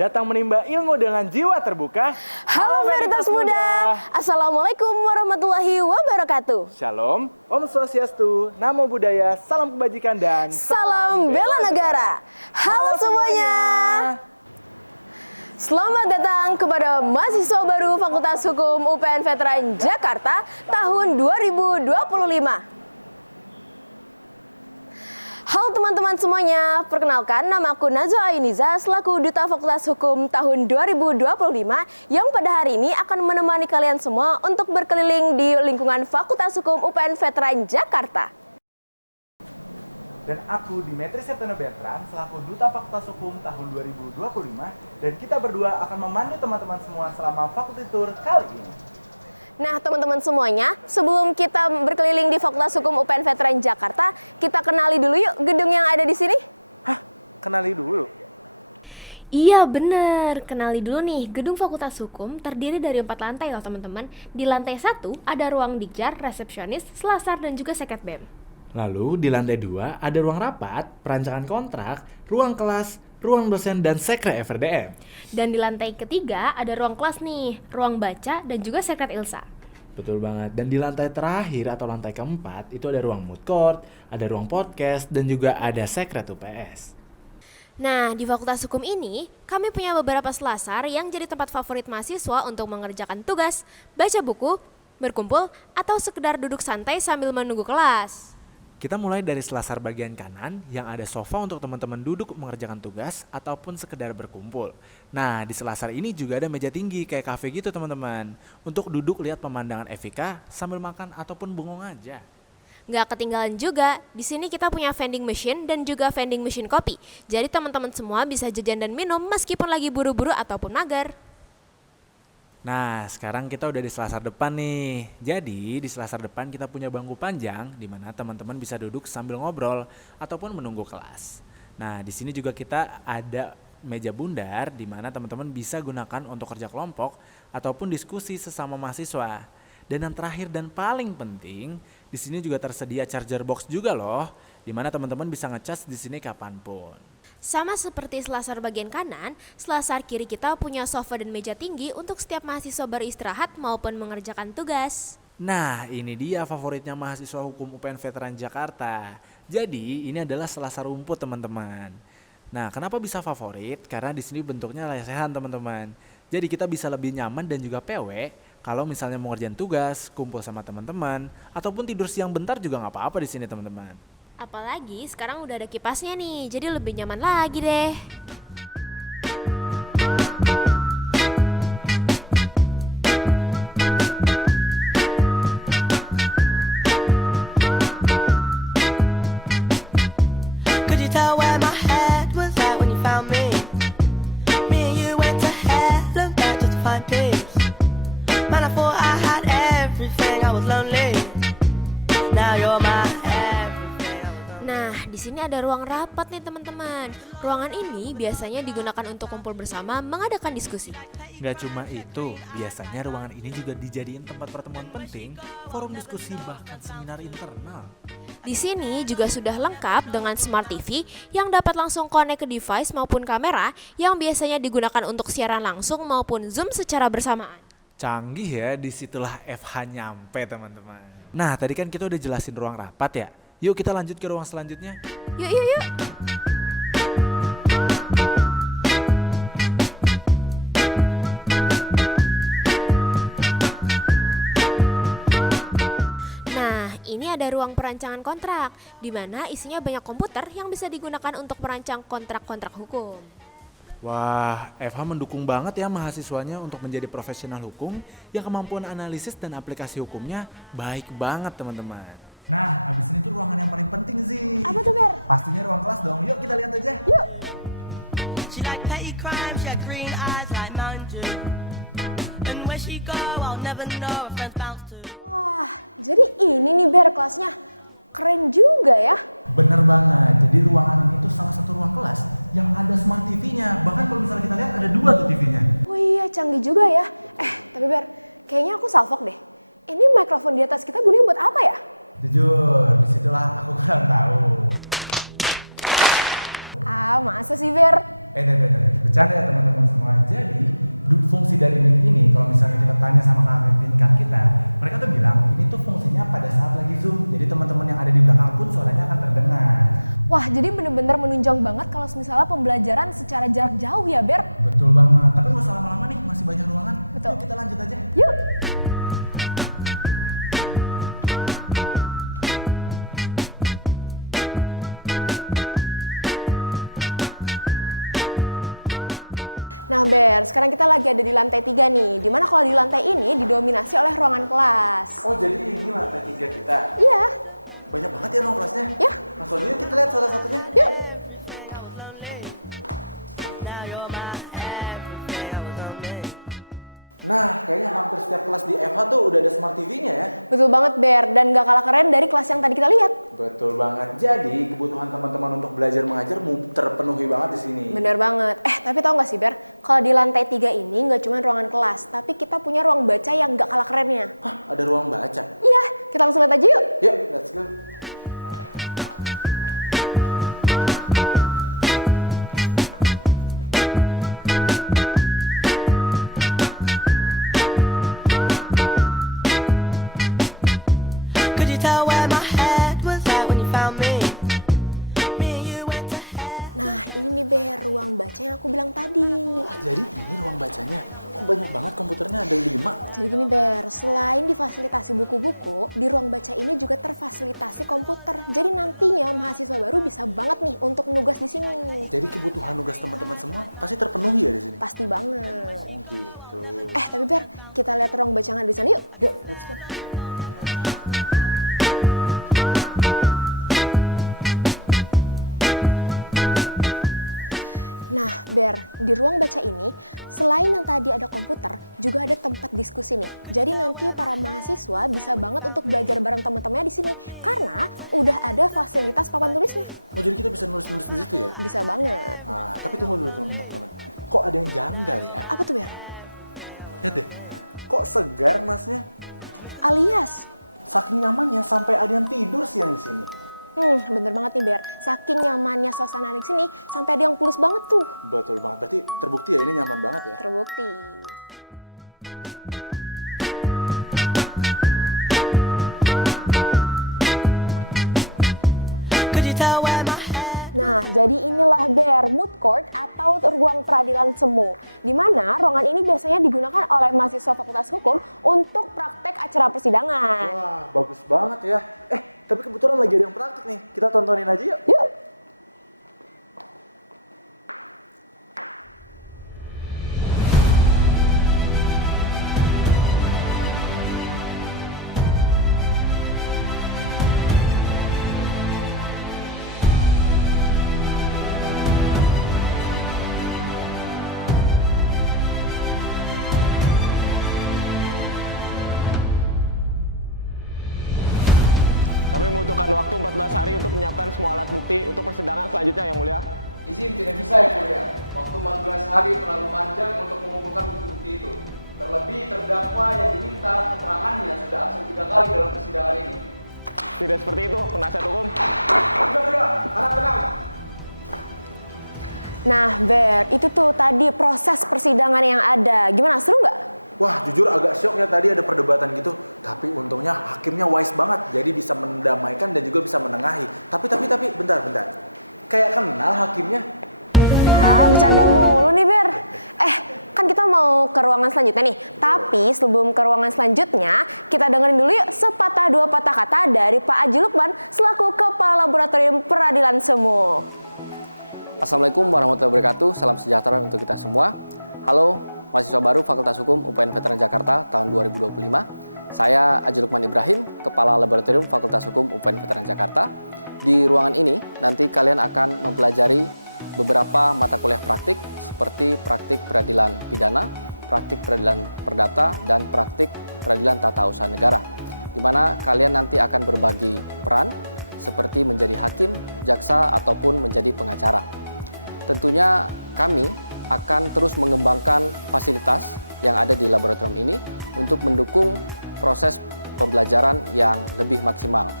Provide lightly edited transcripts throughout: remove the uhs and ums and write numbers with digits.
datang menimba ilmu dengan jiwa terbuka. Halo Veritas Muda, Assalamualaikum warahmatullahi wabarakatuh. Shalom, Om Swastiastu, Namo Buddhaya, salam kebajikan dan salam bela negara. Halo semuanya. Selamat datang kepada mahasiswa baru Fakultas Hukum UPN Veteran Jakarta tahun 2025. Halo teman-teman semuanya, perkenalkan nama aku Najwa Ainiza selaku Duta Fakultas Hukum tahun 2025 yang pada hari ini akan menemani kalian semua untuk berkeliling di lingkungan Fakultas Hukum UPN Veteran Jakarta. Dan aku Dimitri Septeno Bertrand selaku Duta Fakultas Hukum tahun 2025 dan kita berdua akan memandu teman-teman semua selama fakulty tour kali ini. Nah teman-teman semuanya, sebelum kita berkeliling di Fakultas Hukum UPN Veteran Jakarta, kita kenali dulu yuk gedung yang ada di sini. Hah? Kenali dulu? Iya bener, kenali dulu nih, gedung Fakultas Hukum terdiri dari 4 lantai loh teman-teman. Di lantai 1 ada ruang dikjar, resepsionis, selasar, dan juga seket BEM. Lalu di lantai 2 ada ruang rapat, perancangan kontrak, ruang kelas, ruang dosen, dan sekre FRDM. Dan di lantai ketiga ada ruang kelas nih, ruang baca, dan juga sekret Ilsa. Betul banget. Dan di lantai terakhir atau lantai keempat itu ada ruang mood court, ada ruang podcast, dan juga ada sekret UPS. Nah, di Fakultas Hukum ini, kami punya beberapa selasar yang jadi tempat favorit mahasiswa untuk mengerjakan tugas, baca buku, berkumpul, atau sekedar duduk santai sambil menunggu kelas. Kita mulai dari selasar bagian kanan yang ada sofa untuk teman-teman duduk mengerjakan tugas ataupun sekedar berkumpul. Nah, di selasar ini juga ada meja tinggi kayak kafe gitu teman-teman. Untuk duduk lihat pemandangan FIK sambil makan ataupun bengong aja. Nggak ketinggalan juga, di sini kita punya vending machine dan juga vending machine kopi. Jadi teman-teman semua bisa jajan dan minum meskipun lagi buru-buru ataupun mager. Nah, sekarang kita udah di selasar depan nih. Jadi, di selasar depan kita punya bangku panjang di mana teman-teman bisa duduk sambil ngobrol ataupun menunggu kelas. Nah, di sini juga kita ada meja bundar di mana teman-teman bisa gunakan untuk kerja kelompok ataupun diskusi sesama mahasiswa. Dan yang terakhir dan paling penting, di sini juga tersedia charger box juga loh, di mana teman-teman bisa ngecas di sini kapanpun. Sama seperti selasar bagian kanan, selasar kiri kita punya sofa dan meja tinggi untuk setiap mahasiswa beristirahat maupun mengerjakan tugas. Nah, ini dia favoritnya mahasiswa hukum UPN Veteran Jakarta. Jadi, ini adalah selasar rumput teman-teman. Nah, kenapa bisa favorit? Karena di sini bentuknya lesehan teman-teman. Jadi kita bisa lebih nyaman dan juga PW kalau misalnya mau ngerjain tugas, kumpul sama teman-teman, ataupun tidur siang bentar juga nggak apa-apa di sini teman-teman. Apalagi sekarang udah ada kipasnya nih, jadi lebih nyaman lagi deh. Could you tell where my head was at when you found me? Me and you went to hell and back just to find peace. Man, I thought I had everything, I was lonely. Now you're my Nah, di sini ada ruang rapat nih teman-teman. Ruangan ini biasanya digunakan untuk kumpul bersama mengadakan diskusi. Gak cuma itu, biasanya ruangan ini juga dijadiin tempat pertemuan penting, forum diskusi bahkan seminar internal. Di sini juga sudah lengkap dengan Smart TV yang dapat langsung connect ke device maupun kamera yang biasanya digunakan untuk siaran langsung maupun Zoom secara bersamaan. Canggih ya, disitulah FH nyampe teman-teman. Nah, tadi kan kita udah jelasin ruang rapat ya. Yuk kita lanjut ke ruang selanjutnya. Yuk. Nah, ini ada ruang perancangan kontrak, di mana isinya banyak komputer yang bisa digunakan untuk merancang kontrak-kontrak hukum. Wah, FH mendukung banget ya mahasiswanya untuk menjadi profesional hukum yang kemampuan analisis dan aplikasi hukumnya baik banget teman-teman. Nah, abis ini tuh ruangan yang paling penting sih. Apa tuh Ber? Pastinya ruang kelas dong. Yuk kita lihat aja. Yuk. She like petty crime, she had green eyes like Mountain Dew. And where she go, I'll never know, her friends bounce to. Wah, jadi ini nih Ber kelasnya. Keren juga ya. Bener banget. Jadi ruangan ini tuh salah satu ruang kelas yang ada smart TV-nya. Bahkan kalau misalnya kita lihat ada 2 tuh TV-nya. Oh iya, canggih juga ya. Tapi Ber, kayaknya aku salfok deh. Ini mikrofon di atas kita gunanya buat apa ya? Jujur, disitulah aku kurang tahu. Ah, masa sih Ber? Bercanda ya teman-teman semua. Jadi fungsi dari mic ini kalau misalnya kita tanya sama kakak tingkat kita, mereka tuh bilang ini tuh fungsinya pada saat lagi zoom. Jadi teman-teman yang ada di belakang pun suaranya akan terdengar. Wah, jadi bener-bener menunjang banget kalau misalnya pembelajaran secara jarak jauh ya, Ber? Betul banget. Tapi nggak usah lama-lama nih, masih banyak ruangan. Betul. Yuk kita lanjut aja. Yuk! Nah, Ber, sekarang kita lagi ada di lantai 3 nih. Dimana kalau di lantai ini didominasi oleh ruangan kelas. Oh, jadi ini lantai 3 kita. Iya, Banyak banget ya ruang kelasnya. ya, Langsung aja yuk kita lihat salah satunya. yuk. Now you're my everything, I was lonely. Nah, kayaknya hampir setiap kelas di FH tuh udah ada smart TV-nya ya. Betul banget, Ber. Dan gak kalah keren dari kelas yang tadi kita lihat. Betul banget. Jadi kebutuhan teman-teman untuk belajar mengajar terpenuhi banget di sini. Bener banget. Tapi tau gak sih, Ber? Kalau di lantai 3 ini gak cuma ruangan kelas, tapi kita punya ruang baca yang gak kalah kerennya. Hah, ada ruang baca. Iya, kita langsung lihat aja yuk. Yuk, let's go. Could you tell where my head was at when you found me? Me and you went to heaven. Nah, ini nih, Ber, ruang baca yang aku bilang tadi. Wah, jadi ini ruang bacanya. Kok banyak banget komputernya, ada 5. Jadi gini, Ber, selain difasilitasi buku-buku, di ruang baca ini juga terfasilitasi komputer. Jadi nantinya mahasiswa baru bisa banget nih untuk nugas di sini. Jadi kebutuhan nugas teman-teman semua pasti terpenuhi ya di sini. Pasti banget. Oh gitu. Tapi Ber, kita lihat ruang baca yang ada di sana yuk. Yuk, let's go. Nah, Ber, di ruang baca ini, selain yang tadi ada komputer, juga ada tempat diskusi nih. Jadi nanti para mahasiswa bisa banget untuk belajar bareng teman-temannya di sini, karena udah ada fasilitas papan tulisnya. Oh, jadi kita bisa nulis-nulis di situ ya? Bisa banget. Ah, tapi tunggu dulu teman-teman. Kok ada yang janggal ya? Apa tuh, Ber? Lihat deh. Kok segar masnya? Alias. Saking nyamannya sampai ada yang tidur siang di sini. Bener banget nih, Ber. Saking nyamannya suasana di sini, sampai ada yang pules banget tuh. Betul banget. Berarti terbukti ya ini nyaman banget ya? Terbukti. Could you tell where my head? Nah, jadi inilah Ber, moot court atau ruang peradilan semu. Di mana ruangan ini biasanya digunakan oleh mahasiswa Fakultas Hukum untuk praktek acara persidangan. Wah, bagus banget ya. Tapi kebetulan lagi ada yang praktik nih. Kita tontonin aja yuk. Yuk. Kami membutuhkan waktu 14 hari untuk menyiapkan semua alat bukti untuk persidangan selanjutnya, Yang Mulia. Izin tidak bisa ya mulia. Waktu 14 hari terlalu panjang untuk mengumpulkan bukti-bukti itu. Terlebih terdakwa yang diminta keterangannya sudah absen 3 kali dalam persidangan ini. Tidak seperti itu, penasihat hukum. Sudah, harap tenang. Nah, Ber, itu tuh tadi proses persidangan yang ada. Gimana, seru nggak? Wah, jujur agak syok ya tadi ada perdebatan gitu. Tapi untungnya hakimnya wise banget. Jadi bisa mendamaikan dan juga bisa menengahi. Tapi, bentar. Kayak kenal hakimnya. Bercanda mulu nih, Ber. Kan kita mau ke ruangan selanjutnya nih. Tapi sebelum ke ruangan selanjutnya, kita dengerin dulu yuk sepatah dua patah kata dari Pak Aji Lukman selaku Kepala Laboratorium Peradilan Semu. Assalamualaikum warahmatullahi wabarakatuh. Salam sejahtera untuk kita semua. Halo, mahasiswa baru Fakultas Hukum UPN Veteran Jakarta tahun 2025. Saya Aji Lukman Ibrahim, Kepala Laboratorium Fakultas Hukum UPN Veteran Jakarta. Di ruangan ini nanti kalian akan mempelajari beberapa mata kuliah praktik seperti praktik peradilan pidana, praktik peradilan perdata, dan praktik peradilan tata usaha negara. Di mana kalian nanti akan berbagi peran seperti menjadi hakim, jaksa, ataupun menjadi pengacara. Tentunya kami akan terus mengembangkan fasilitas yang ada di laboratorium ini untuk mendukung proses pembelajaran yang lebih maksimal.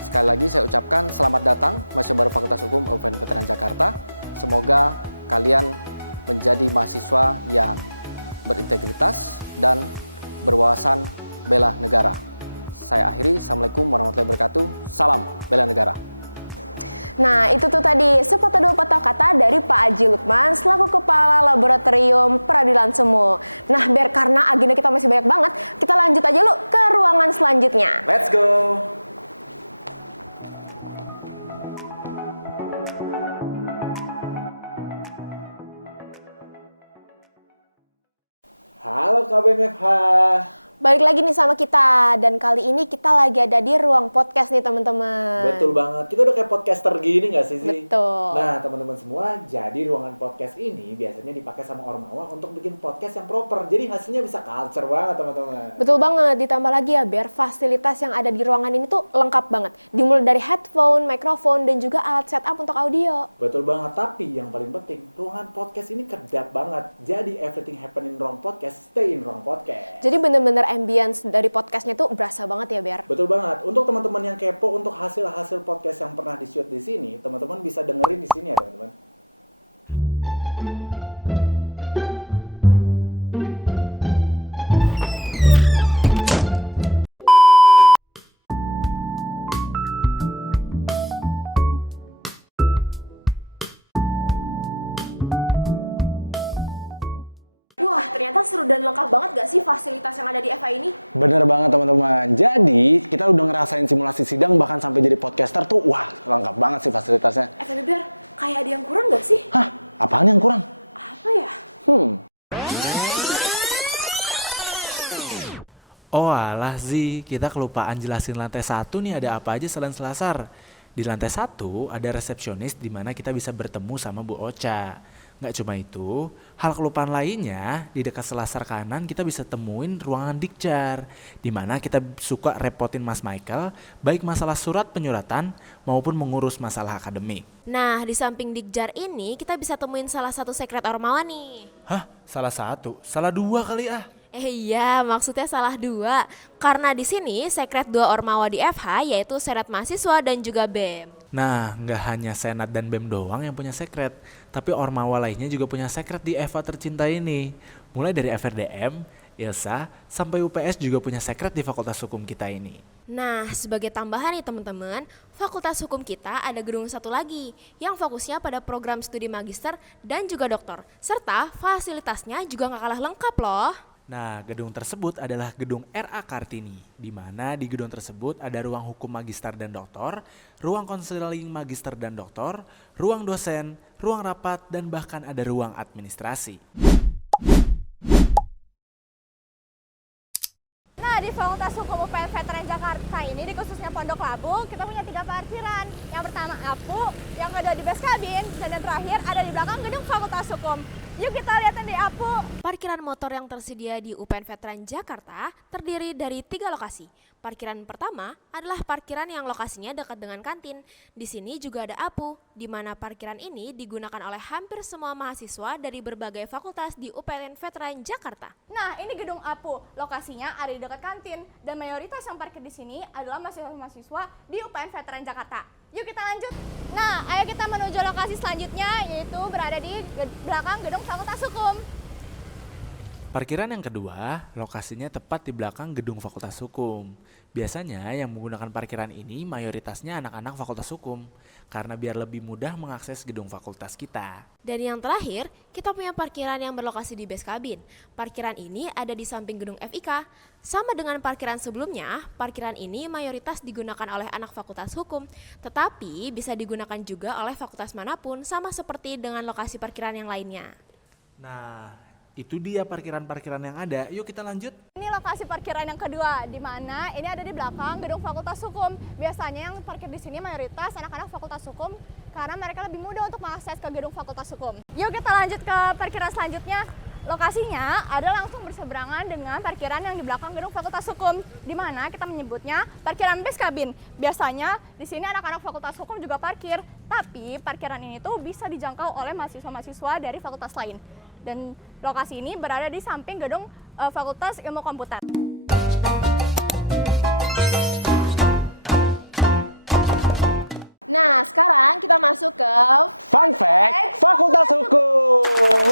Sekali lagi saya ucapkan selamat datang mahasiswa baru Fakultas Hukum UPN Veteran Jakarta. Semoga kalian menjadi mahasiswa yang berintegritas dan berwawasan bela negara. Saya akhiri, Assalamualaikum warahmatullahi wabarakatuh. Salam bela negara. Nah, itu tuh tadi sepatah dua patah kata dari Pak Aji Lukman selaku Kepala Laboratorium Peradilan Semu. Nah, biar karena agenda kita masih banyak banget, kita lanjut aja lu ke ruangan selanjutnya. Let's go! Halo KBMFH. Balik lagi nih sama kita, dan kali ini kita lagi ada di ruang podcast nih teman-teman. Betul banget, kita udah kayak podcaster gini gak sih? Betul. Nah teman-teman semua, jadi ruangan podcast ini biasanya dipakai sama Ormawa untuk bikin podcast yang proper. Jadi hasilnya bisa culture banget teman-teman. Betul banget, ditambah lagi ya biar fasilitas yang ada di ruangan ini tuh lengkap banget. Dimulai dari headphone, mikrofon, dan juga alat setup untuk audio. Betul banget, tapi yang paling penting, ruangan podcast ini kedap banget. Jadi everything happen in ruang podcast, stay in ruang podcast. Jadi bener-bener ambience dari podcastnya tuh berasa banget ya, Ber. Betul banget. Untuk teman-teman yang kepo untuk hasil-hasil podcast yang pernah di-shoot di sini, teman-teman bisa dengerin di sini ya, teman-teman. Wah, ternyata seru dan lengkap banget gak sih fasilitas yang ada di FA ini? Bener banget teman-teman. Jadi kita udah ngerasain simulasi sidang bahkan sampai jadi podcaster tuh, wah lengkap banget sih fasilitasnya. Tapi Ber, kayak ada yang kurang gak sih? Hah? Apaan yang kurang? Apa ya? Oh alah Zi, kita kelupaan jelasin lantai 1 nih ada apa aja selain selasar. Di lantai 1 ada resepsionis di mana kita bisa bertemu sama Bu Ocha. Nggak cuma itu, hal kelupaan lainnya di dekat selasar kanan kita bisa temuin ruangan dikjar, di mana kita suka repotin Mas Michael baik masalah surat penyuratan maupun mengurus masalah akademik. Nah, di samping Dikjar ini kita bisa temuin salah satu sekret Ormawa nih. Hah? Salah satu? Salah dua kali ah. Iya, maksudnya salah dua. Karena di sini sekret dua Ormawa di FH yaitu Senat Mahasiswa dan juga BEM. Nah, nggak hanya Senat dan BEM doang yang punya sekret, tapi Ormawa lainnya juga punya sekret di FH tercinta ini. Mulai dari FRDM, ILSA, sampai UPS juga punya sekret di Fakultas Hukum kita ini. Nah, sebagai tambahan nih teman-teman, Fakultas Hukum kita ada gedung satu lagi yang fokusnya pada program studi magister dan juga doktor. Serta fasilitasnya juga nggak kalah lengkap loh. Nah, gedung tersebut adalah gedung RA Kartini, di mana di gedung tersebut ada ruang hukum magister dan doktor, ruang konseling magister dan doktor, ruang dosen, ruang rapat, dan bahkan ada ruang administrasi. Nah, di Fakultas Hukum UPN Veteran Jakarta ini, di khususnya Pondok Labu, kita punya 3 parkiran. Yang pertama APU, yang kedua di base cabin, dan yang terakhir ada di belakang gedung Fakultas Hukum. Yuk kita lihatin di APU. Parkiran motor yang tersedia di UPN Veteran Jakarta terdiri dari 3 lokasi. Parkiran pertama adalah parkiran yang lokasinya dekat dengan kantin. Di sini juga ada APU, di mana parkiran ini digunakan oleh hampir semua mahasiswa dari berbagai fakultas di UPN Veteran Jakarta. Nah, ini gedung APU. Lokasinya ada di dekat kantin, dan mayoritas yang parkir di sini adalah mahasiswa-mahasiswa di UPN Veteran Jakarta. Yuk kita lanjut. Nah, ayo kita menuju lokasi selanjutnya, yaitu berada di belakang gedung Fakultas Hukum. Parkiran yang kedua, lokasinya tepat di belakang gedung Fakultas Hukum. Biasanya yang menggunakan parkiran ini mayoritasnya anak-anak Fakultas Hukum, karena biar lebih mudah mengakses gedung fakultas kita. Dan yang terakhir, kita punya parkiran yang berlokasi di base cabin. Parkiran ini ada di samping gedung FIK. Sama dengan parkiran sebelumnya, parkiran ini mayoritas digunakan oleh anak Fakultas Hukum, tetapi bisa digunakan juga oleh fakultas manapun, sama seperti dengan lokasi parkiran yang lainnya. Nah, itu dia parkiran-parkiran yang ada. Yuk kita lanjut. Ini lokasi parkiran yang kedua, di mana ini ada di belakang gedung Fakultas Hukum. Biasanya yang parkir di sini mayoritas anak-anak Fakultas Hukum, karena mereka lebih mudah untuk mengakses ke gedung Fakultas Hukum. Yuk kita lanjut ke parkiran selanjutnya. Lokasinya ada langsung berseberangan dengan parkiran yang di belakang gedung Fakultas Hukum, di mana kita menyebutnya parkiran base cabin. Biasanya di sini anak-anak Fakultas Hukum juga parkir, tapi parkiran ini tuh bisa dijangkau oleh mahasiswa-mahasiswa dari fakultas lain. Dan lokasi ini berada di samping gedung Fakultas Ilmu Komputer. Nah, sekarang kita masuk ke Fun Fact Fakultas Hukum.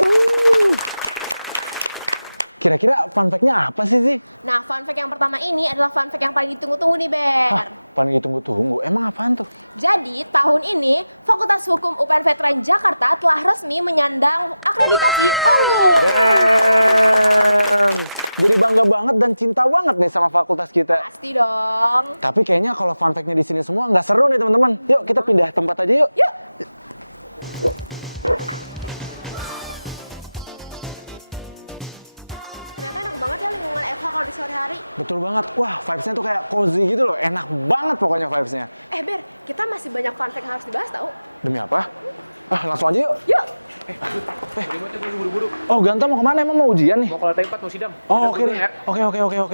Kira-kira fun fact-nya apa sih? Nah, fun fact yang pertama ini adalah fun fact yang paling ditunggu-tunggu nih, Ber. Hah, paling ditunggu-tunggu. Emang apaan tuh? Jadi, tahun ini Fakultas Hukum UPN Veteran Jakarta telah resmi menyandang akreditasi unggul. Damn. Jadi bangga banget dan cinta banget nih sama fakultas kita. Pasti dong. Tapi kayaknya kalau fun fact-nya di sini semua nggak seru nih teman-teman. Yuk kita pindah tempat aja yuk. Yuk. Ternyata enak banget ya lingkungan FH kalau di sore hari. Betul banget. Wah, vibes-nya tuh kayak cozy gitu loh. Enak banget pokoknya vibes-nya. Ber, kita masih banyak fun fact yang harus dibahas tau. Demi apa? Langsung aja yuk. Yuk. Buru-buru. Oh, Ganta mau kemana? Emang mau ujian nih? Mau ke lantai 4 mau sidang. Oh, oke Sidang deh. dulu ya.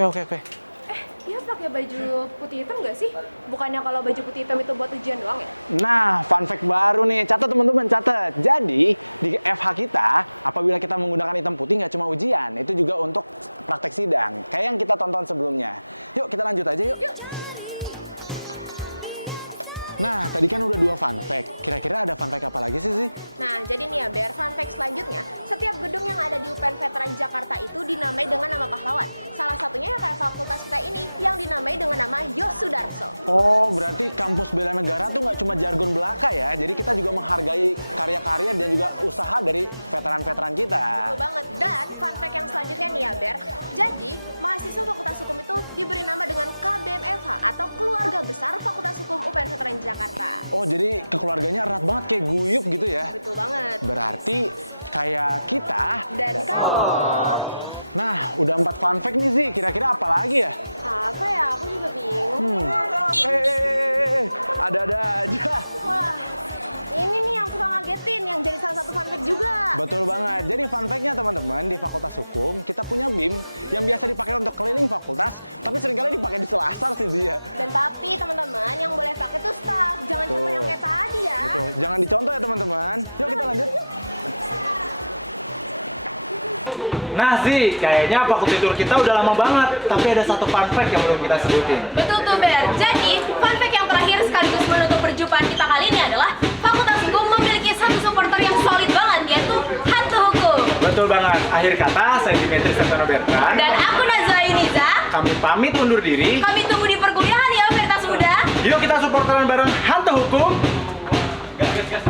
Oke. Dia pakai baju putih hitam nggak sih? Bukannya kalau baju putih hitam itu buat ujian doang ya? Nah, fun fact baru nih. Catat teman-teman, catat. Jadi, di FH kita, apabila kita menggunakan hitam putih nggak cuma ujian, itu juga untuk praktek sidang. Kayak yang kita tonton sebelumnya. Yuk, kita lanjut aja yuk. Nah, tadi kan udah 2 fun fact. Kira-kira ada fun fact apa lagi sih? Nah, jadi nih ya, Ber, fun fact selanjutnya, setiap gedung yang ada di UPN Veteran Jakarta itu dinamai dengan nama pahlawan. Salah satunya ya kayak fakultas kita ini, yang dinamai dengan nama Yosudarso. Oh, berarti kampus bela negara tuh nggak cuma jargon belaka ya. Jadi kita juga menghargai karya-karya dan juga usaha dari veteran-veteran kita. Betul banget. Dan fun fact yang selanjutnya nih ya, Ber. Jadi, mahasiswa Fakultas Hukum itu diberi nama dengan KBMFH atau Keluarga Besar Fakultas Hukum UPN Veteran Jakarta. Oh, jadi keluarganya erat banget kayak guyup gitu ya. Betul banget. Berarti kayak kita. Dan kamu. Nah, udah 4 fun fact nih sih. Kira-kira apa lagi ya? Apa ya? Aku juga bingung. Ada-ada aja. Wah, ini nih yang suka ngagetin, yang jadi salah satu fun fact juga. Betul banget. Jadi fun fact-nya teman-teman, di Fakultas Hukum kita punya BIM yang biasa dipakai untuk keliling fakultas, tapi seringkali dipakai di selasar sih dia. Dan tapi teman-teman yang boleh pakai tuh staff, jangan Betul. contoh yang kayak tadi ya. Betul. Jangan dicontoh ya teman-teman. Yuk kita lanjut. Nah sih, kayaknya fakultas tidur kita udah lama banget, tapi ada satu fun fact yang belum kita sebutin. Betul tuh, Ber. Jadi, fun fact yang terakhir sekaligus menutup perjumpaan kita kali ini adalah Fakultas Hukum memiliki satu supporter yang solid banget, yaitu hantu hukum. Betul banget. Akhir kata, saya Dimitri Sertono Bertrand. Dan aku Nazwa Iniza. Kami pamit undur diri. Kami tunggu di perkuliahan ya, Veritas Muda. Yuk kita supporteran bareng hantu hukum. Gas.